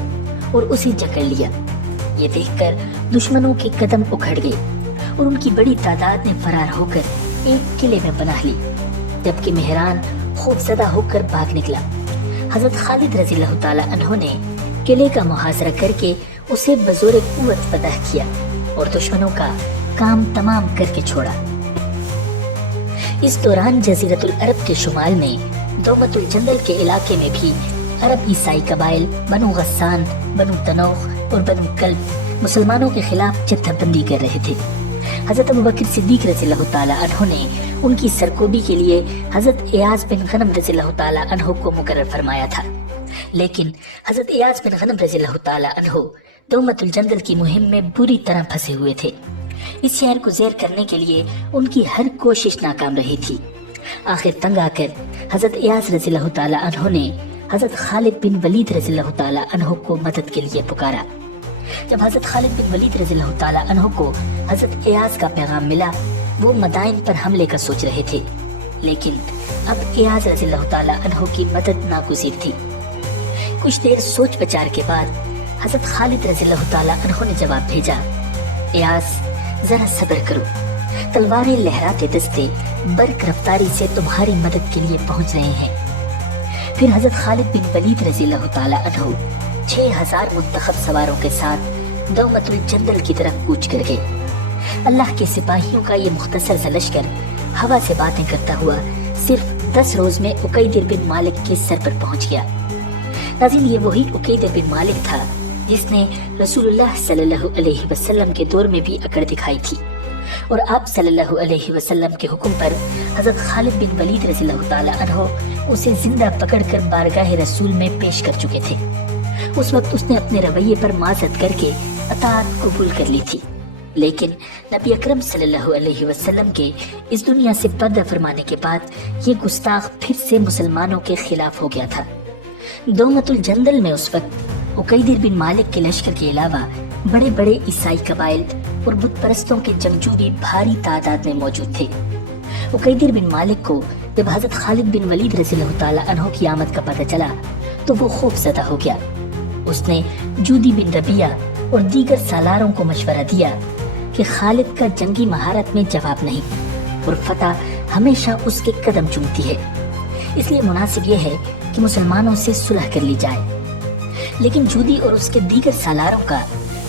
और उसे जकड़ लिया। ये देखकर दुश्मनों के कदम उखड़ गए और उनकी बड़ी तादाद ने फरार होकर एक किले में पनाह ली, जबकि मेहरान खौफज़दा होकर भाग निकला। हजरत खालिद रज़ियल्लाहु ताला अन्हु ने किले का मुहासरा करके उसे बज़ोर कुव्वत फतह किया और दुश्मनों का काम तमाम करके छोड़ा। इस दौरान जज़ीरतुल अरब के शुमाल में दौमतुल जंदल के इलाके में भी अरब ईसाई कबाइल बनु गस्सान, बनु तनौख और बनु कल्ब मुसलमानों के खिलाफ जत्थेबंदी कर रहे थे। हजरत अबू बकर सिद्दीक रज़ियल्लाहु ताला अन्हु ने उनकी सरकोबी के लिए हजरत इयाज़ बिन गनम रज़ियल्लाहु ताला अन्हु को मुकर्रर फरमाया था, लेकिन हजरत इयाज़ बिन गनम रज़ियल्लाहु ताला अन्हु दौमतुल जंदल की मुहिम में बुरी तरह फंसे हुए थे। इस शहर को ज़ेर करने के लिए उनकी हर कोशिश नाकाम रही थी। आखिर तंग आकर हजरत इयाज़ रज़ियल्लाहु ताला अन्हु ने हजरत खालिद बिन वलीद रज़ियल्लाहु ताला अन्हु को मदद के लिए पुकारा। जब हजरत खालिद बिन वलीद रज़ियल्लाहु ताला अन्हु को हजरत इयाज़ का पैगाम मिला, वो मदाइन पर हमले का सोच रहे थे, लेकिन अब इयाज़ रज़ियल्लाहु ताला अन्हु की मदद नागुज़ीर थी। कुछ देर सोच विचार के बाद हजरत खालिद रज़ियल्लाहु ताला अन्हु ने जवाब भेजा, इयाज़ जरा सब्र करो, तलवारें लहराते दस्ते बर्क रफ्तारी से तुम्हारी मदद के लिए पहुंच रहे हैं। फिर हजरत खालिद बिन वलीद रज़ियल्लाहु ताला अन्हु 6,000 मुंतखब सवारों के साथ दौमतुल जंदल की तरफ कूच कर गए। अल्लाह के सिपाहियों का ये मुख्तसर सा लश्कर हवा से बातें करता हुआ सिर्फ 10 रोज में उकैदिर बिन मालिक के सर पर पहुंच गया। नाज़रीन, ये वही उकैदिर बिन मालिक था जिसने रसूलुल्लाह सल्लल्लाहु अलैहि वसल्लम के दौर में भी अकड़ दिखाई थी और आप सल्लल्लाहु अलैहि वसल्लम के हुक्म पर हजरत खालिद बिन वलीद रज़ियल्लाहु ताला अन्हु उसे जिंदा पकड़कर बारगाह रसूल में पेश कर चुके थे। उस वक्त उसने अपने रवैये पर माज़रत करके अताअत कबूल कर ली थी, लेकिन नबी अकरम सल्लल्लाहु अलैहि वसल्लम के इस दुनिया से पर्दा फरमाने के बाद ये गुस्ताख फिर से मुसलमानों के खिलाफ हो गया था। दौमतुल जंदल में उस वक्त उकैदिर बिन मालिक के लश्कर के अलावा बड़े बड़े ईसाई कबाइल और बुत परस्तों के जंगजू भी भारी तादाद में मौजूद थे। उकैदिर बिन मालिक को जब हजरत खालिद बिन वलीद रज़ियल्लाहु ताला अन्हु की आमद का पता चला तो वो खौफज़दा हो गया। उसने जूदी बिन रबिया और दीगर सालारों को मशवरा दिया कि खालिद का जंगी महारत में जवाब नहीं और फतह हमेशा उसके कदम चूमती है, इसलिए मुनासिब यह है कि मुसलमानों से सुलह कर ली जाए। लेकिन जूदी और उसके दीगर सालारों का,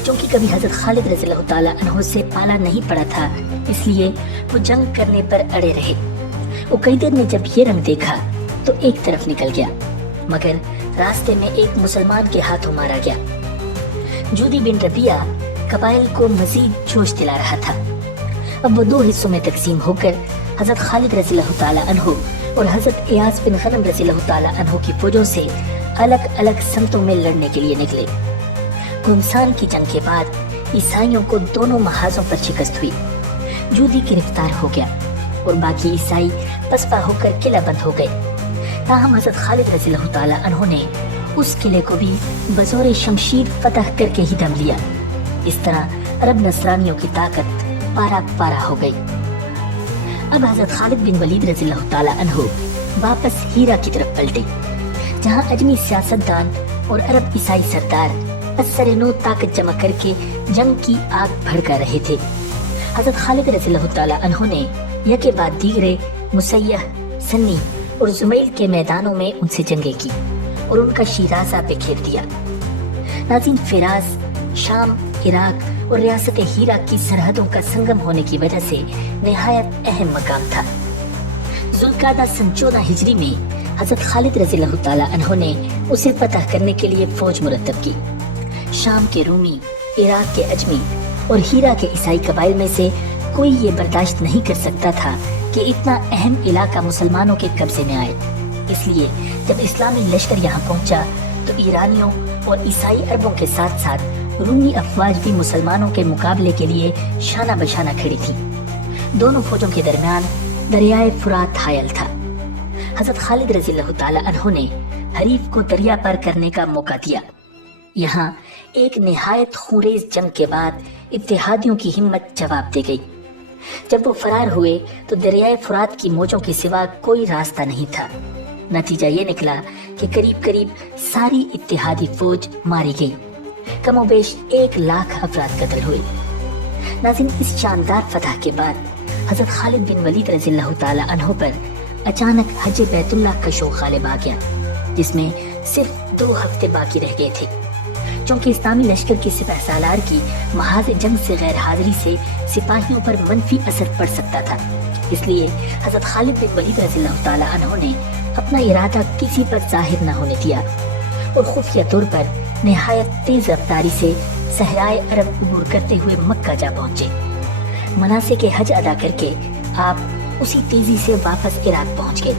क्योंकि कभी हजरत खालिद रज़ियल्लाहु ताला अन्हु से पाला नहीं पड़ा था, اس لیے وہ جنگ کرنے پر اڑے رہے۔ عقیدر نے جب یہ رنگ دیکھا تو ایک طرف نکل گیا، مگر راستے میں ایک مسلمان کے ہاتھوں مارا گیا۔ جودی بن ربیعہ قبائل کو مزید جوش دلا رہا تھا۔ اب وہ 2 حصوں میں تقسیم ہو کر حضرت خالد رضی اللہ تعالیٰ عنہ اور حضرت ایاس بن غنم رضی اللہ تعالیٰ عنہ کی فوجوں سے الگ الگ سمتوں میں لڑنے کے لیے نکلے۔ گمسان کی جنگ کے بعد عیسائیوں کو دونوں محاذوں پر شکست ہوئی۔ جودی گرفتار ہو گیا اور باقی عیسائی پسپا ہو کر قلعہ بند ہو گئے۔ تاہم حضرت خالد رضی اللہ تعالیٰ عنہ نے اس قلعے کو بھی بزور شمشیر فتح کر کے ہی دم لیا۔ اس طرح عرب نصرانیوں کی طاقت پارا پارا ہو گئی۔ اب حضرت خالد بن ولید رضی اللہ تعالیٰ عنہ واپس ہیرا کی طرف پلٹے، جہاں اجمی سیاستدان اور عرب عیسائی سردار اثر نو طاقت جمع کر کے جنگ کی آگ بھڑکا رہے تھے۔ حضرت خالد رضی اللہ تعالیٰ عنہ نے یکے بعد دیگرے مسیح، سنی اور زمیل کے میدانوں میں ان سے جنگیں کی اور ان کا شیرازہ پہ گھیر دیا۔ ناظرین، فراز شام، عراق اور ریاست ہیرا کی سرحدوں کا سنگم ہونے کی وجہ سے نہایت اہم مقام تھا۔ ذوالقعدہ سن 14 ہجری میں حضرت خالد رضی اللہ تعالیٰ عنہ نے اسے فتح کرنے کے لیے فوج مرتب کی۔ شام کے رومی، عراق کے اجمی اور ہیرا کے عیسائی قبائل میں سے کوئی یہ برداشت نہیں کر سکتا تھا کہ اتنا اہم علاقہ مسلمانوں کے قبضے میں آئے۔ اس لیے جب اسلامی لشکر یہاں پہنچا تو ایرانیوں اور عیسائی عربوں کے ساتھ ساتھ رومی افواج بھی مسلمانوں کے مقابلے کے لیے شانہ بشانہ کھڑی تھی۔ دونوں فوجوں کے درمیان دریائے فرات حائل تھا۔ حضرت خالد رضی اللہ تعالیٰ عنہ نے حریف کو دریا پار کرنے کا موقع دیا۔ یہاں ایک نہایت خونریز جنگ کے بعد اتحادیوں کی ہمت جواب دے گئی۔ جب وہ فرار ہوئے تو دریائے فرات کی موجوں کے سوا کوئی راستہ نہیں تھا۔ نتیجہ یہ نکلا کہ قریب قریب ساری اتحادی فوج ماری گئی، کم و بیش 1 لاکھ افراد قتل ہوئے۔ ناظرین، اس شاندار فتح کے بعد حضرت خالد بن ولید رضی اللہ تعالیٰ عنہ پر اچانک حج بیت اللہ کا شوق غالب آ گیا، جس میں صرف 2 ہفتے باقی رہ گئے تھے۔ چونکہ اسلامی لشکر کی سپہ سالار کی محاذ جنگ سے غیر حاضری سے سپاہیوں پر منفی اثر پڑ سکتا تھا، اس لیے حضرت خالد بن ولید رضی اللہ تعالیٰ عنہ نے اپنا ارادہ کسی پر ظاہر نہ ہونے دیا اور خفیہ طور پر نہایت تیز رفتاری سے صحرائے عرب عبور کرتے ہوئے مکہ جا پہنچے۔ مناسک حج ادا کر کے آپ اسی تیزی سے واپس عراق پہنچ گئے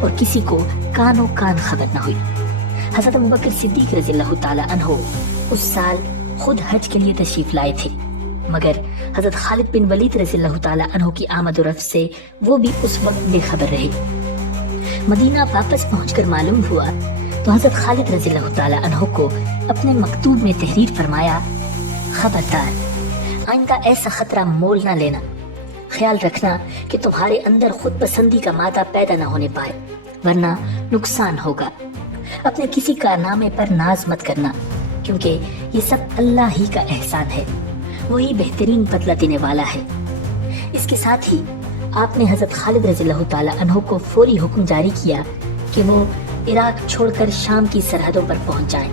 اور کسی کو کان و کان خبر نہ ہوئی۔ حضرت ابوبکر صدیق رضی اللہ تعالیٰ عنہ اس سال خود حج کے لیے تشریف لائے تھے، مگر حضرت خالد بن ولید رضی اللہ تعالیٰ عنہ کی آمد و رفت سے وہ بھی اس وقت بے خبر رہے۔ مدینہ واپس پہنچ کر معلوم ہوا تو حضرت خالد رضی اللہ تعالیٰ عنہ کو اپنے مکتوب میں تحریر فرمایا: خبردار، آئندہ ایسا خطرہ مول نہ لینا، خیال رکھنا کہ تمہارے اندر خود پسندی کا مادہ پیدا نہ ہونے پائے، ورنہ نقصان ہوگا۔ اپنے کسی کارنامے پر ناز مت کرنا، کیونکہ یہ سب اللہ ہی کا احسان ہے، وہی بہترین بدلہ دینے والا ہے۔ اس کے ساتھ ہی آپ نے حضرت خالد رضی اللہ تعالیٰ عنہ کو فوری حکم جاری کیا کہ وہ عراق چھوڑ کر شام کی سرحدوں پر پہنچ جائیں،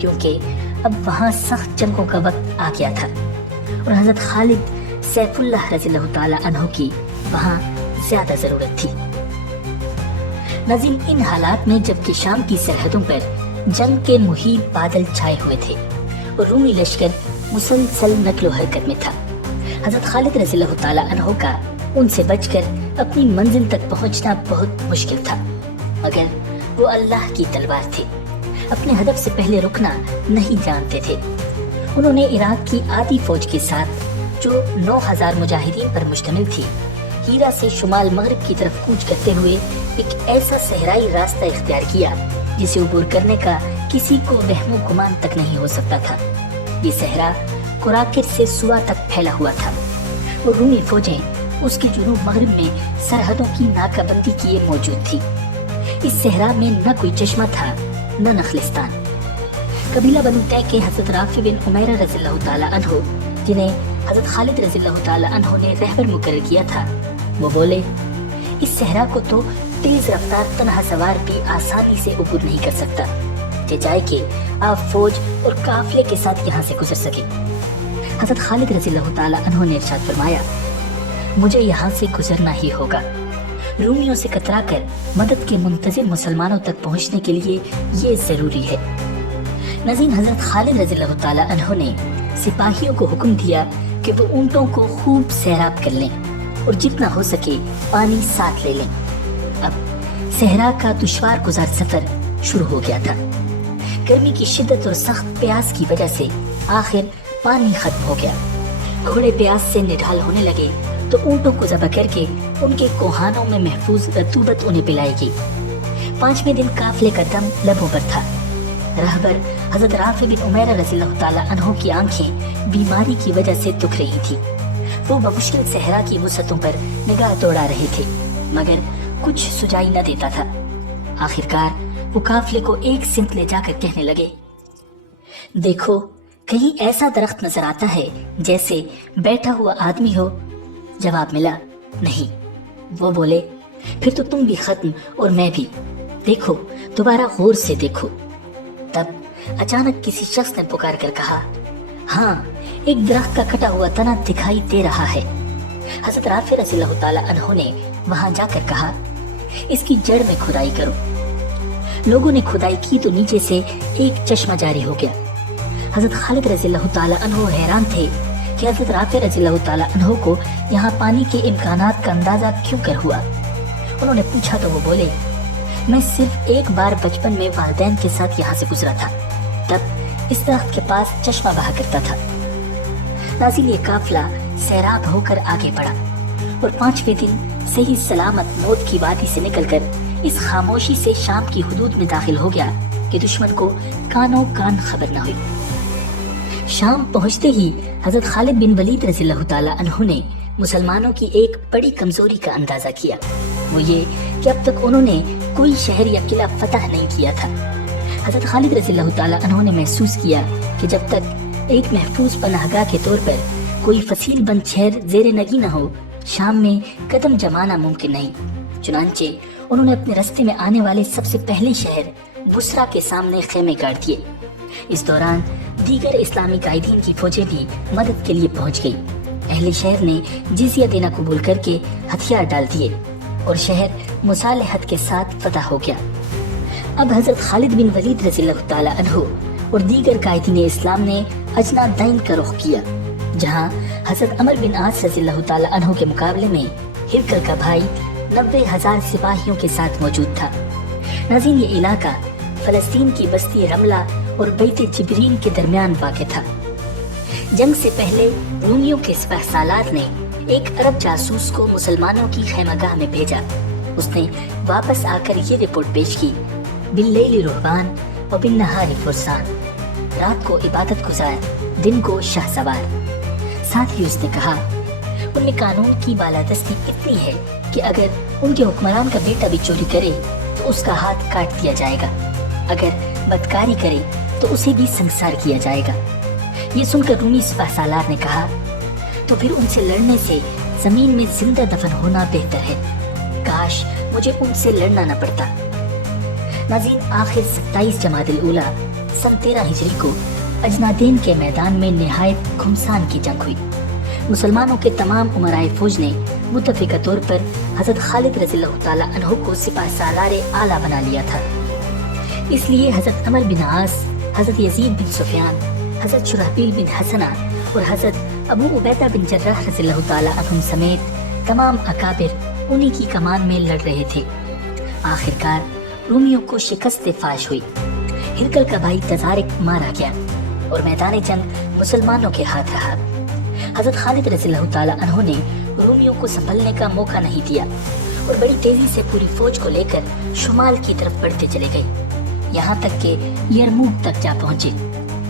کیونکہ اب وہاں سخت جنگوں کا وقت آ گیا تھا اور حضرت خالد سیف اللہ رضی اللہ تعالیٰ عنہ کی وہاں زیادہ ضرورت تھی۔ ناظرین، ان حالات میں جبکہ شام کی سرحدوں پر جنگ کے محیط بادل چھائے ہوئے تھے اور رومی لشکر مسلسل نقل و حرکت میں تھا، حضرت خالد رضی اللہ تعالیٰ عنہ کا ان سے بچ کر اپنی منزل تک پہنچنا بہت مشکل تھا، مگر وہ اللہ کی تلوار تھے، اپنے ہدف سے پہلے رکنا نہیں جانتے تھے۔ انہوں نے عراق کی آدھی فوج کے ساتھ جو 9000 مجاہدین پر مشتمل تھی، ہیرا سے شمال مغرب کی طرف کوچ کرتے ہوئے ایک ایسا صحرائی راستہ اختیار کیا جسے عبور کرنے کا کسی کو وہم و گمان تک نہیں ہو سکتا تھا۔ یہ صحرا قراقر سے سوا تک پھیلا ہوا تھا اور رومی فوجیں اس کے جنوب مغرب میں سرحدوں کی ناکہ بندی کیے موجود تھی۔ اس صحرا میں نہ کوئی چشمہ تھا نہ نخلستان۔ قبیلہ بنو طے کے حضرت رافع بن عمیرہ رضی اللہ تعالیٰ عنہ، جنہیں حضرت خالد رضی اللہ تعالیٰ عنہ نے رہبر مقرر کیا تھا، وہ بولے: اس صحرا کو تو تیز رفتار تنہا سوار بھی آسانی سے عبور نہیں کر سکتا، جائے کہ آپ فوج اور قافلے کے ساتھ یہاں سے گزر سکے۔ حضرت خالد رضی اللہ تعالیٰ عنہ نے ارشاد فرمایا: मुझे यहाँ से गुजरना ही होगा। रूमियों से कतरा कर मदद के मुंतजिर मुसलमानों तक पहुँचने के लिए ये जरूरी है। नजीन हजरत खालिद रज़ियल्लाहु ताला अन्हु ने सिपाहियों को हुक्म दिया कि वो ऊंटों को खूब सैराब कर लें और जितना हो सके पानी साथ ले लें। अब सहरा का दुश्वार गुजार सफर शुरू हो गया था। गर्मी की शिद्दत और सख्त प्यास की वजह से आखिर पानी खत्म हो गया। घोड़े प्यास से निढाल होने लगे तो ऊंटों को ज़बह करके उनके कोहानों में महफूज रतूबत उन्हें पिलाएगी। 5वें दिन काफिले का दम लबों पर था। रहबर हजरत राफी बिन उमैरा रज़ियल्लाहु ताला अन्हु की आंखें बीमारी की वजह से दुख रही थी। वो बमुश्किल सहरा की वुसअतों पर निगाह दौड़ा रहे थे, मगर कुछ सुझाई न देता था। आखिरकार वो काफिले को एक सिमत ले जाकर कहने लगे, देखो कहीं ऐसा दरख्त नजर आता है जैसे बैठा हुआ आदमी हो। जवाब मिला, नहीं। वो बोले, फिर तो तुम भी खत्म और मैं भी। देखो, दोबारा गौर से देखो। तब अचानक किसी शख्स ने पुकार कर कहा, हाँ, एक दरख्त का कटा हुआ तना दिखाई दे रहा है। हजरत राफी रज़ियल्लाहु ताला अन्हु ने वहां जाकर कहा, इसकी जड़ में खुदाई करो। लोगों ने खुदाई की तो नीचे से एक चश्मा जारी हो गया। हजरत खालिद रज़ियल्लाहु ताला अन्हु हैरान थे कि हजरत राफी रज़ियल्लाहु ताला अन्हु को यहाँ पानी के इम्कानात का अंदाजा क्यों कर हुआ। उन्होंने पूछा तो वो बोले, मैं सिर्फ एक बार बचपन में वालिदैन के साथ यहाँ से गुजरा था, तब इस दरख्त के पास चश्मा बहा करता था। नाज़िल ये काफिला सैराब होकर आगे बढ़ा और 5वें दिन सही सलामत मौत की वादी से निकलकर इस खामोशी से शाम की हुदूद में दाखिल हो गया कि दुश्मन को कानों कान खबर न हुई। शाम पहुंचते ही हजरत खालिद बिन वलीद रज़ियल्लाहु ताला अन्हु ने मुसलमानों की एक बड़ी कमजोरी का अंदाजा किया। वो ये कि अब तक उन्होंने कोई शहर या किला फतह नहीं किया था। हजरत खालिद रज़ियल्लाहु ताला अन्हु ने महसूस किया कि जब तक एक महफूज पनाहगाह के तौर पर कोई फसील बंद शहर जेरे नगी न हो, शाम में कदम जमाना मुमकिन नहीं। चुनांचे उन्होंने अपने रास्ते में आने वाले सबसे पहले शहर बुसरा के सामने खेमे गाड़ दिए। इस दौरान दीगर इस्लामी कायदीन की फौजें भी मदद के लिए पहुंच गई। अहले शहर ने जिजिया देना कबूल करके हथियार डाल दिए और शहर मुसालहत के साथ फतह हो गया। अब हजरत खालिद बिन वलीद रज़ियल्लाहु ताला अन्हु और दीगर कायदीन इस्लाम ने अजना दाइन का रुख किया, जहां हजरत अमर बिन आस रज़ियल्लाहु ताला अन्हु के मुकाबले में हिरकल का भाई 90,000 सिपाहियों के साथ मौजूद था। नाज़रीन, ये इलाका फलस्तीन की बस्ती रमला और बैत जिब्रीन के दरमियान वाक़ था। जंग से पहले रूमियों के सिपह सालार ने एक अरब जासूस को मुसलमानों की खैमागाह में भेजा। उसने वापस आकर ये रिपोर्ट पेश की, बिल्लैली रुहबान और बिन्नहारी फुरसान, रात को इबादत गुजार, दिन को शाहसवार। साथ ही उसने कहा, उनमें कानून की बालादस्ती इतनी है कि अगर उनके हुक्मरान का बेटा भी चोरी करे तो उसका हाथ काट दिया जाएगा, अगर बदकारी करे तो उसे भी संसार किया जाएगा। ये सुनकर रूमी सिपह सालार ने कहा, तो फिर उनसे लड़ने से जमीन में जिंदा दफन होना बेहतर है। काश मुझे उनसे लड़ना न पड़ता। नाज़रीन, आखिर 27 जमादिल उला सन 13 हिजरी को अजनादेन के मैदान में निहायत घुमसान की जंग हुई। मुसलमानों के तमाम उमराए फौज ने मुत्तफिका तौर पर हजरत खालिद रज़ियल्लाहु ताला अन्हु को सिपह सालार आला बना लिया था। इसलिए हजरत अमर बिन आस, हजरत यजीद बिन सुफियान, हजरत शुरहबील बिन हसना और हजरत अबू उबैदा बिन जर्राह रज़ियल्लाहु ताला अन्हुम समेत तमाम अकाबिर उन्हीं की कमान में लड़ रहे थे। आखिरकार रूमियों को शिकस्त फाश हुई। हिरकल का भाई तजारिक मारा गया और मैदान जंग मुसलमानों के हाथ रहा। हजरत खालिद रज़ियल्लाहु ताला अन्हु ने रूमियों को संभलने का मौका नहीं दिया और बड़ी तेजी से पूरी फौज को लेकर शुमाल की तरफ बढ़ते चले गए, यहाँ तक कि यरमूक तक जा पहुंचे,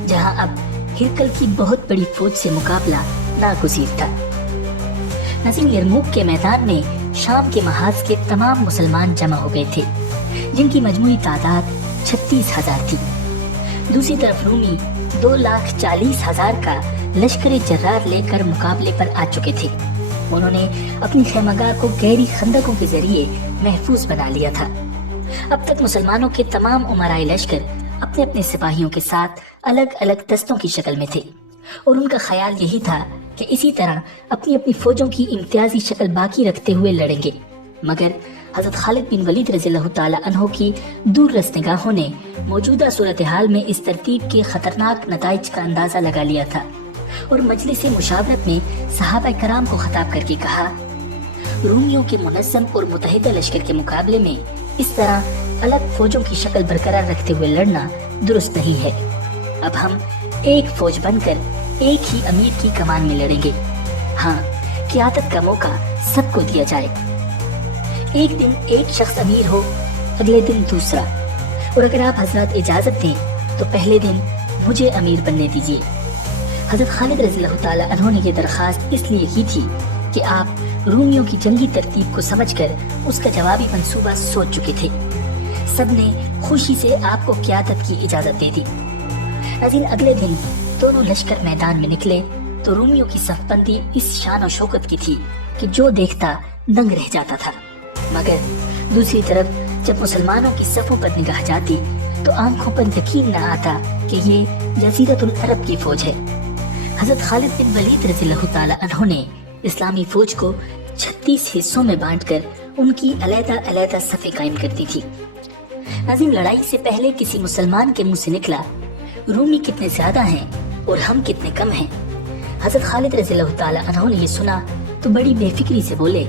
जहाँ अब हिरकल की बहुत बड़ी फौज से मुकाबला नागुज़ीर था। नाज़रीन, यरमूक के मैदान में शाम के महाज के तमाम मुसलमान जमा हो गए थे, जिनकी मजमूई तादाद 36,000 थी। दूसरी तरफ रूमी 2,40,000 का लश्कर जर्रार लेकर मुकाबले पर आ चुके थे। उन्होंने अपनी खैमागाह को गहरी खंदकों के जरिए महफूज बना लिया था। अब तक मुसलमानों के तमाम उमराए लश्कर अपने अपने सिपाहियों के साथ अलग अलग दस्तों की शक्ल में थे और उनका ख्याल यही था कि इसी तरह अपनी अपनी फौजों की इम्तियाजी शक्ल बाकी रखते हुए लड़ेंगे। मगर हजरत खालिद बिन वलीद रज़ियल्लाहु ताला अन्हो की दूर रस निगाहों ने मौजूदा सूरत हाल में इस तरतीब के खतरनाक नताइज का अंदाजा लगा लिया था और मजलिस मुशावरत में सहाबा कराम को खिताब करके कहा, रूमियों के मुनज़्ज़म और मुतहिदा लश्कर के मुकाबले में इस तरह अलग फौजों की शक्ल बरकरार रखते हुए लड़ना दुरुस्त नहीं है। अब हम एक फौज बनकर एक ही अमीर की कमान में लड़ेंगे। हाँ, क़ियादत का मौका सबको दिया जाए। एक दिन एक शख्स अमीर हो, अगले दिन दूसरा, और अगर आप हजरत इजाजत दें तो पहले दिन मुझे अमीर बनने दीजिए। हजरत खालिद रज़ियल्लाहु ताला अन्हो ने ये दरख्वास्त इसलिए की थी कि आप रूमियों की जंगी तरतीब को समझकर उसका जवाबी मंसूबा सोच चुके थे। सबने खुशी से आपको क़ियादत की इजाजत दे दी। लेकिन अगले दिन दोनों लश्कर मैदान में निकले तो रूमियों की सफबंदी इस शान और शौकत की थी कि जो देखता दंग रह जाता था। मगर दूसरी तरफ जब मुसलमानों की सफों पर निगाह जाती तो आंखों पर यकीन न आता कि ये जज़ीरतुल अरब की फौज है। हजरत खालिद बिन वलीद रज़ियल्लाहु ताला अन्हो ने इस्लामी फौज को 36 हिस्सों में बांटकर उनकी अलग-अलग सफ़ें कायम कर दी थी। नाज़रीन, लड़ाई से पहले किसी मुसलमान के मुंह से निकला, रूमी कितने ज्यादा हैं और हम कितने कम हैं। हजरत खालिद रज़ियल्लाहु ताला अन्हो ने ये सुना तो बड़ी बेफिक्री से बोले,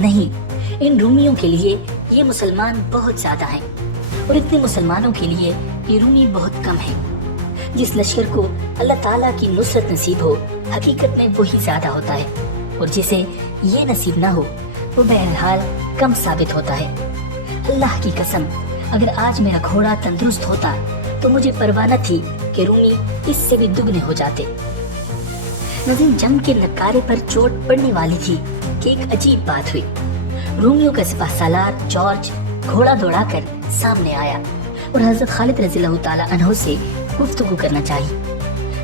नहीं, इन रूमियों के लिए ये मुसलमान बहुत ज्यादा हैं और इतने मुसलमानों के लिए ये रूमी बहुत कम हैं। जिस लश्कर को अल्लाह ताला की नुसरत नसीब हो, हकीकत में वही ज्यादा होता है, और जिसे ये नसीब ना हो वो बहरहाल कम साबित होता है। अल्लाह की कसम, अगर आज मेरा घोड़ा तंदुरुस्त होता तो मुझे परवाह न थी कि रूमी इससे भी दुगने हो जाते। नज़ीर, जंग के नकारे पर चोट पड़ने वाली थी कि एक अजीब बात हुई। रूमियों का सिपाह सालार जॉर्ज घोड़ा दौड़ाकर सामने आया और हजरत खालिद रज़ियल्लाहु ताला अन्हो से गुफ्तगू करना चाहिए।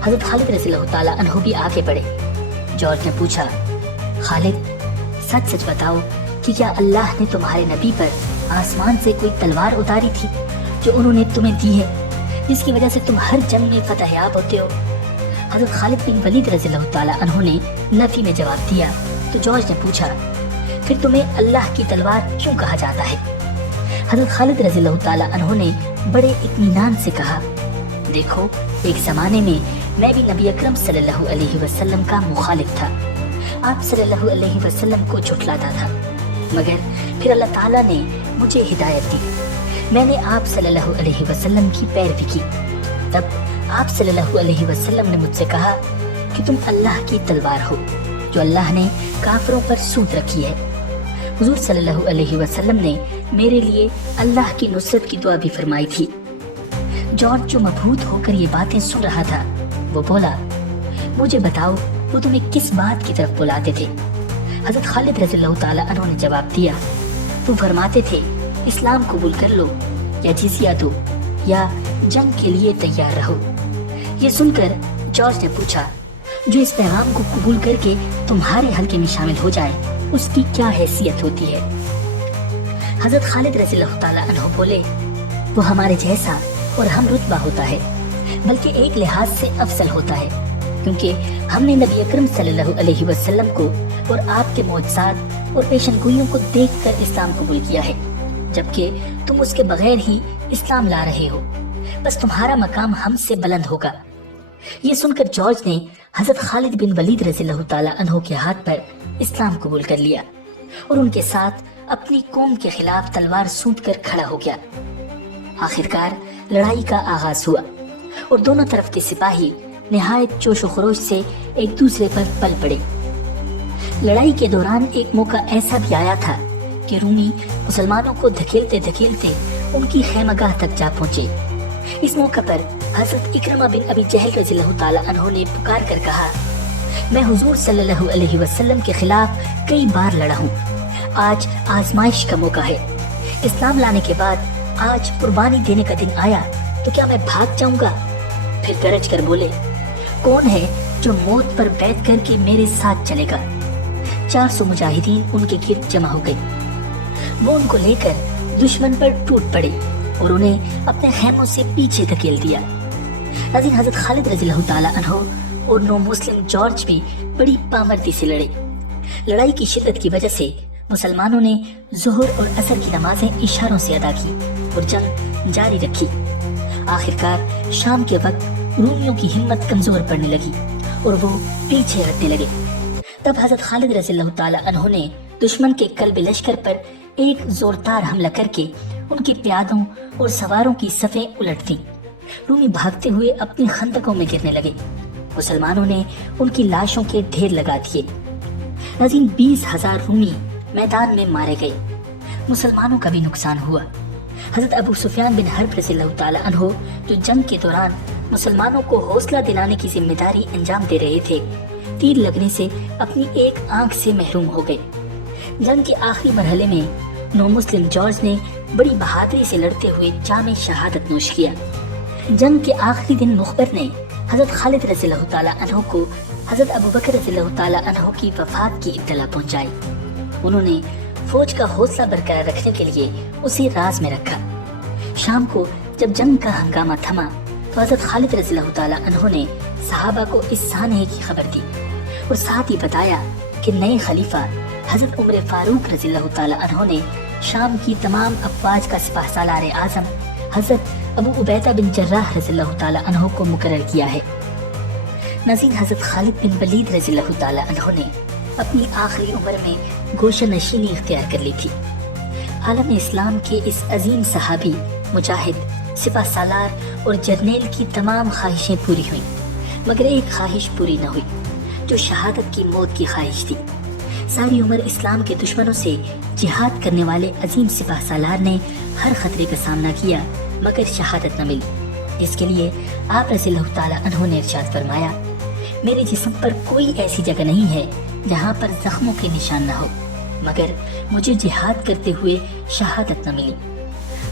हजरत खालिद रज़ियल्लाहु ताला अन्हो भी आगे बढ़े। जॉर्ज ने पूछा, खालिद, सच सच बताओ कि क्या अल्लाह ने तुम्हारे नबी पर आसमान से कोई तलवार उतारी थी जो उन्होंने तुम्हें दी है, जिसकी वजह से तुम हर जंग में फतहयाब होते हो? हजरत खालिद बिन वलीद रज़ियल्लाहु ताला अन्हो ने नफी में जवाब दिया तो जॉर्ज ने पूछा, फिर तुम्हें अल्लाह की तलवार क्यों कहा जाता है? हजरत खालिद रज़ियल्लाहु ताला अन्हो ने बड़े इत्मीनान से कहा, देखो, एक जमाने में मैं भी नबी अकरम सल्लल्लाहु अलैहि वसल्लम का मुखालिफ था। आप सल्लल्लाहु अलैहि वसल्लम को झुठलाता था, मगर फिर अल्लाह ताला ने मुझे हिदायत दी। मैंने आप सल्लल्लाहु अलैहि वसल्लम की पैरवी की। तब आप सल्लल्लाहु अलैहि वसल्लम ने मुझसे कहा कि तुम अल्लाह की तलवार हो जो अल्लाह ने काफिरों पर सूद रखी है। हुजूर सल्लल्लाहु अलैहि वसल्लम ने मेरे लिए अल्लाह की नुसरत की दुआ भी फरमाई थी। जॉर्ज जो मबहूत होकर ये बातें सुन रहा था, वो बोला, मुझे बताओ, वो तुम्हें किस बात की तरफ बुलाते थे? हजरत खालिद रज़ियल्लाहु ताला अन्हु ने जवाब दिया, वो फरमाते थे, इस्लाम कबूल कर लो या जिजिया दो या जंग के लिए तैयार रहो। ये सुनकर जॉर्ज ने पूछा, जो इस पैगाम को कबूल करके तुम्हारे हल्के में शामिल हो जाए, उसकी क्या हैसियत होती है? हजरत खालिद रज़ियल्लाहु ताला अन्हु बोले, वो हमारे जैसा और हम रुतबा होता है, बल्कि एक लिहाज से अफसल होता है, क्योंकि हमने नबी अकरम सल्लल्लाहु अलैहि वसल्लम को और आपके मौजज़ात और पेशनगोइयों को देखकर इस्लाम कबूल किया है, जबकि तुम उसके बगैर ही इस्लाम ला रहे हो। बस तुम्हारा मकाम हमसे बुलंद होगा। ये सुनकर जॉर्ज ने हजरत खालिद बिन वलीद रज़ियल्लाहु ताला अन्हु के हाथ पर इस्लाम कबूल कर लिया और उनके साथ अपनी कौम के खिलाफ तलवार सूंध कर खड़ा हो गया। आखिरकार लड़ाई का आगाज हुआ और दोनों तरफ के सिपाही निहायत जोश व खरोश से एक दूसरे पर पल पड़े। लड़ाई के दौरान एक मौका ऐसा भी आया था कि रूमी मुसलमानों को धकेलते धकेलते उनकी खैमगाह तक जा पहुंचे। इस मौके पर हजरत इकरमा बिन अबी जहल रज़ियल्लाहु ताला अन्हु ने पुकार कर कहा, मैं हुजूर सल्लल्लाहु अलैहि वसल्लम के खिलाफ कई बार लड़ा हूँ। आज आजमाइश का मौका है। इस्लाम लाने के बाद आज कुर्बानी देने का दिन आया तो क्या मैं भाग जाऊंगा? फिर गरज कर बोले, कौन है जो मौत पर बैठ करके मेरे साथ चलेगा? 400 मुजाहिदीन उनके गिर्द जमा हो गए। वो उनको लेकर दुश्मन पर टूट पड़े और उन्हें अपने खेमों से पीछे धकेल दिया। नाज़रीन, हजरत खालिद रज़ियल्लाहु ताला अन्हु और नो मुस्लिम जॉर्ज भी बड़ी पामर्दी से लड़े। लड़ाई की शिद्दत की वजह से मुसलमानों ने ज़ोहर और असर की नमाजें इशारों से अदा की और जंग जारी रखी। आखिरकार शाम के वक्त रूमियों की हिम्मत कमजोर पड़ने लगी और वो पीछे हटने लगे। तब हजरत खालिद रज़ियल्लाहु ताला अन्हु ने दुश्मन के कल्ब लश्कर पर एक जोरदार हमला करके उनके प्यादों और सवारों की सफ़ें उलट दी। रूमी भागते हुए अपनी खंदकों में गिरने लगे। मुसलमानों ने उनकी लाशों के ढेर लगा दिए। नज़ीर 20,000 रूमी मैदान में मारे गए। मुसलमानों का भी नुकसान हुआ। हजरत अबू सुफियान बिन हर्ब रज़ियल्लाहु ताला अन्हु जो जंग के दौरान मुसलमानों को हौसला दिलाने की जिम्मेदारी अंजाम दे रहे थे, तीर लगने से अपनी एक आंख से महरूम हो गए। जंग के आखिरी मरहले में नौ मुस्लिम जॉर्ज ने बड़ी बहादुरी से लड़ते हुए जामे शहादत नोश किया। जंग के आखिरी दिन मुखबर ने हजरत खालिद रज़ियल्लाहु ताला अन्हु को हजरत अबू बकर रज़ियल्लाहु ताला अन्हु की वफात की इत्तला पहुंचाई। उन्होंने फौज का हौसला बरकरार रखने के लिए उसे राज में रखा। शाम को जब जंग का हंगामा थमा तो हजरत खालिद रज़ियल्लाहु ताला अन्हु ने सहाबा को इस सानहे की खबर दी और साथ ही बताया कि नए खलीफा हजरत उमर फारूक रज़ियल्लाहु ताला अन्हु ने शाम की तमाम अफवाज का सिपाह सालार आज़म हजरत अबू उबैदा बिन जर्राह रज़ियल्लाहु ताला अन्हु को मुकर्रर किया है। नज़ीर हजरत खालिद बिन वलीद रज़ियल्लाहु ताला अन्हु ने अपनी आखिरी उम्र में गोशा नशीनी इख्तियार कर ली थी। आलम इस्लाम के इस अजीम सहाबी, मुजाहिद, सिपा सालार और जर्नेल की तमाम ख्वाहिशें पूरी हुई, मगर एक ख्वाहिश पूरी न हुई जो शहादत की मौत की ख्वाहिश थी। सारी उम्र इस्लाम के दुश्मनों से जिहाद करने वाले अजीम सिपा सालार ने हर खतरे का सामना किया मगर शहादत न मिली, जिसके लिए आप रज़ियल्लाहु ताला अन्हु ने इरशाद फरमाया, मेरे जिस्म पर कोई ऐसी जगह नहीं है जहाँ पर जख्मों के निशान न हो, मगर मुझे जिहाद करते हुए शहादत न मिली।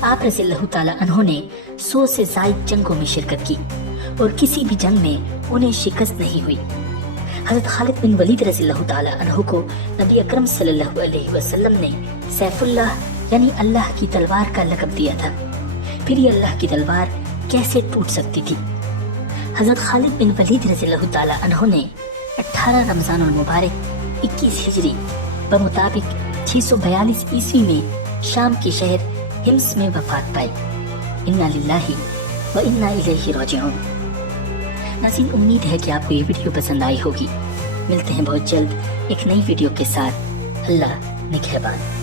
आप रज़ियल्लाहु ताला अन्हु ने 100 से ज़ायद जंगों में शिरकत की और किसी भी जंग में उन्हें शिकस्त नहीं हुई। हज़रत खालिद बिन वलीद रज़ियल्लाहु ताला अन्हु को नबी अकरम सल्लल्लाहु अलैहि वसल्लम ने सैफुल्लाह यानी अल्लाह की तलवार का लक़ब दिया था। फिर ये अल्लाह की तलवार कैसे टूट सकती थी। हज़रत खालिद बिन वलीद रज़ियल्लाहु ताला अन्हु ने 18 रमज़ानुल मुबारक 21 हिजरी बमुताबिक 642 ईस्वी में शाम के शहर हिम्स में वफात पाई। इन्ना लिल्लाहि व इन्ना इलैहि राजिऊन। नाज़रीन, उम्मीद है कि आपको ये वीडियो पसंद आई होगी। मिलते हैं बहुत जल्द एक नई वीडियो के साथ। अल्लाह निगहबान।